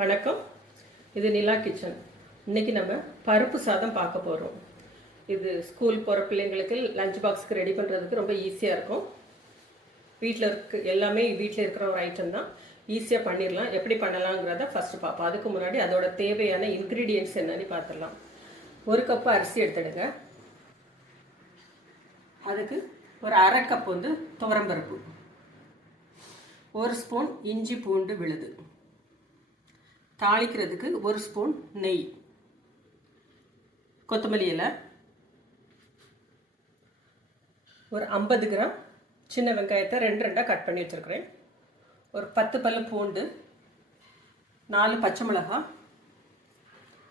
வணக்கம். இது நிலா கிச்சன். இன்னைக்கு நம்ம பருப்பு சாதம் பார்க்க போகிறோம். இது ஸ்கூல் போகிற பிள்ளைங்களுக்கு லஞ்ச் பாக்ஸுக்கு ரெடி பண்ணுறதுக்கு ரொம்ப ஈஸியாக இருக்கும். எல்லாமே வீட்டில் இருக்கிற ஒரு ஐட்டம் தான், ஈஸியாக பண்ணிடலாம். எப்படி பண்ணலாங்கிறத ஃபஸ்ட்டு பார்ப்போம். அதுக்கு முன்னாடி அதோட தேவையான இன்க்ரீடியன்ட்ஸ் என்னன்னு பார்த்துடலாம். 1 கப்பு அரிசி எடுத்துடுங்க. அதுக்கு ஒரு 1/2 கப் துவரம்பருப்பு, 1 ஸ்பூன் இஞ்சி பூண்டு விழுது, தாளிக்கிறதுக்கு 1 ஸ்பூன் நெய், கொத்தமல்லி இலை, ஒரு 50 கிராம் சின்ன வெங்காயத்தை 2 கட் பண்ணி வச்சுருக்கிறேன், ஒரு 10 பல்லு பூண்டு, 4 பச்சை மிளகாய்,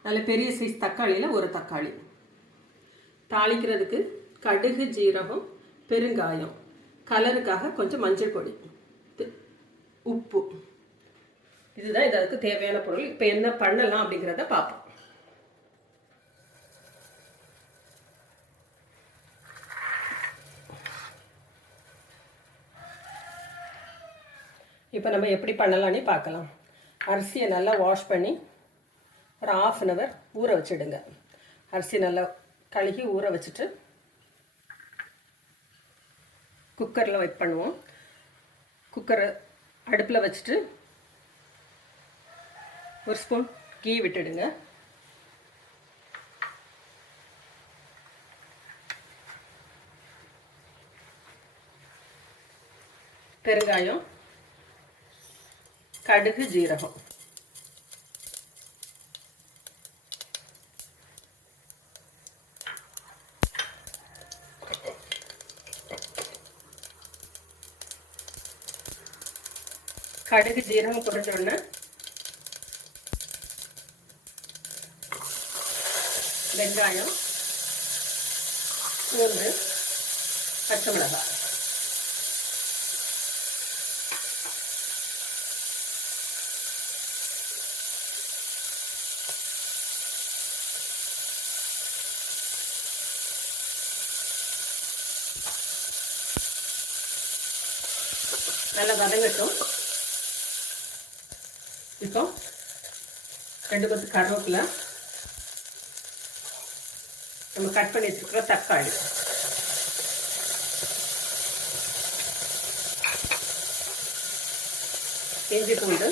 நல்ல பெரிய சைஸ் தக்காளியில் ஒரு தக்காளி. தாளிக்கிறதுக்கு கடுகு, ஜீரகம், பெருங்காயம், கலருக்காக கொஞ்சம் மஞ்சள் பொடி, உப்பு. இதுதான் இதுக்கு தேவையான பொருள். இப்போ என்ன பண்ணலாம் அப்படிங்கிறத பார்ப்போம். இப்போ நம்ம எப்படி பண்ணலான்னு பார்க்கலாம். அரிசியை நல்லா வாஷ் பண்ணி ஒரு 1/2 hour ஊற வச்சுடுங்க. அரிசி நல்லா கழுகி ஊற வச்சுட்டு குக்கரில் வெயிட் பண்ணுவோம். குக்கரை அடுப்பில் வச்சுட்டு 1 ஸ்பூன் கீ விட்டுடுங்க. பெருங்காயம், கடுகு, ஜீரகம், கடுகு ஜீரகம் பொரிஞ்சோடனே வெங்காயம், பூண்டு, பச்சை மிளகாய், நல்லா வதங்கட்டும். இப்போ 2 கொத்து கருவேப்பிலை, நம்ம கட் பண்ணி வச்சுருக்கிற தக்காளி, இஞ்சி பூண்டு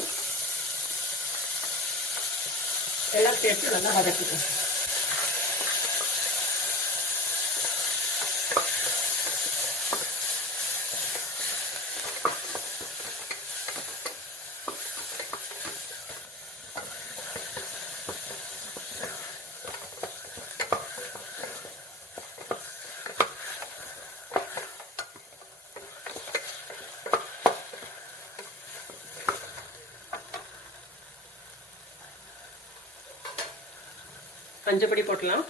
எல்லாம் சேர்த்து நல்லா வதக்கிக்கணும். மஞ்சப்பொடி போட்டலாம்.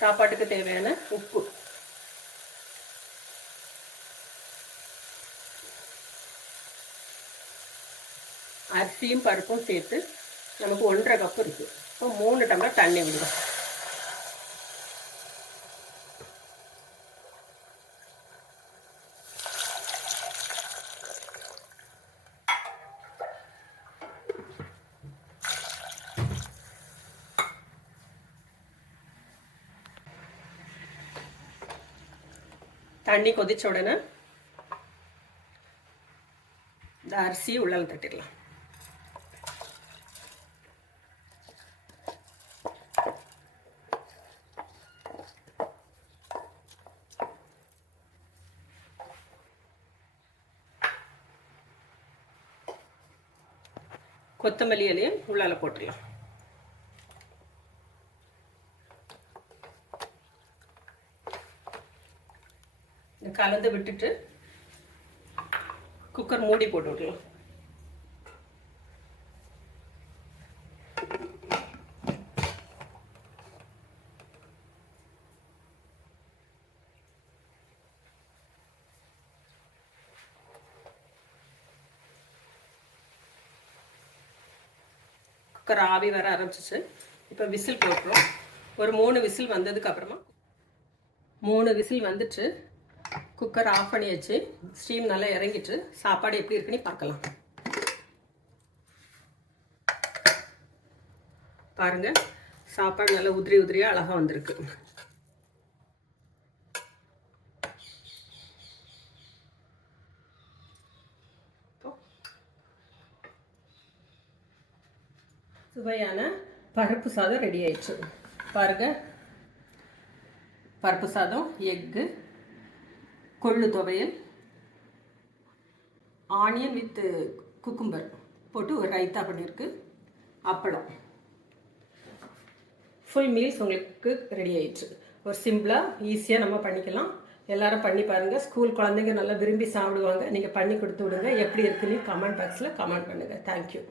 சாப்பாட்டுக்கு தேவையான உப்பு, அரிசியும் பருப்பும் சேர்த்து நமக்கு 1.5 கப் இருக்கு. இப்போ 3 டம்ளர் தண்ணி விடுவோம். தண்ணி கொதிச்ச உடனே இந்த அரிசியை உள்ளால தட்டிடலாம். கொத்தமல்லி இலையும் உள்ளால போட்டுடலாம். கலந்து விட்டுட்டு குக்கர் மூடி போட்டு விடலாம். குக்கர் ஆவி வர ஆரம்பிச்சிச்சு. இப்போ விசில் போட்டுரும். ஒரு 3 விசில் வந்ததுக்கு அப்புறமா 3 விசில் வந்துட்டு குக்கர் ஆஃப் பண்ணியாச்சு. ஸ்டீம் நல்லா இறங்கிட்டு சாப்பாடு எப்படி இருக்குன்னு பார்க்கலாம். பாருங்கள், சாப்பாடு நல்லா உதிரி உதிரியாக அழகாக வந்திருக்கு. சுவையான பருப்பு சாதம் ரெடி ஆயிடுச்சு. பாருங்கள், பருப்பு சாதம், எக்கு, கொள்ளு துவையல், ஆனியன் வித் குக்கும்பர் போட்டு ஒரு ரைத்தா பண்ணியிருக்கு, அப்பளம். ஃபுல் மீல்ஸ் உங்களுக்கு ரெடி ஆயிடுச்சு. ஒரு சிம்பிளாக ஈஸியாக நம்ம பண்ணிக்கலாம். எல்லாரும் பண்ணி பாருங்கள். ஸ்கூல் குழந்தைங்க நல்லா விரும்பி சாப்பிடுவாங்க. நீங்கள் பண்ணி கொடுத்து விடுங்க. எப்படி இருக்குன்னு கமெண்ட் பாக்ஸில் கமெண்ட் பண்ணுங்கள். தேங்க்யூ.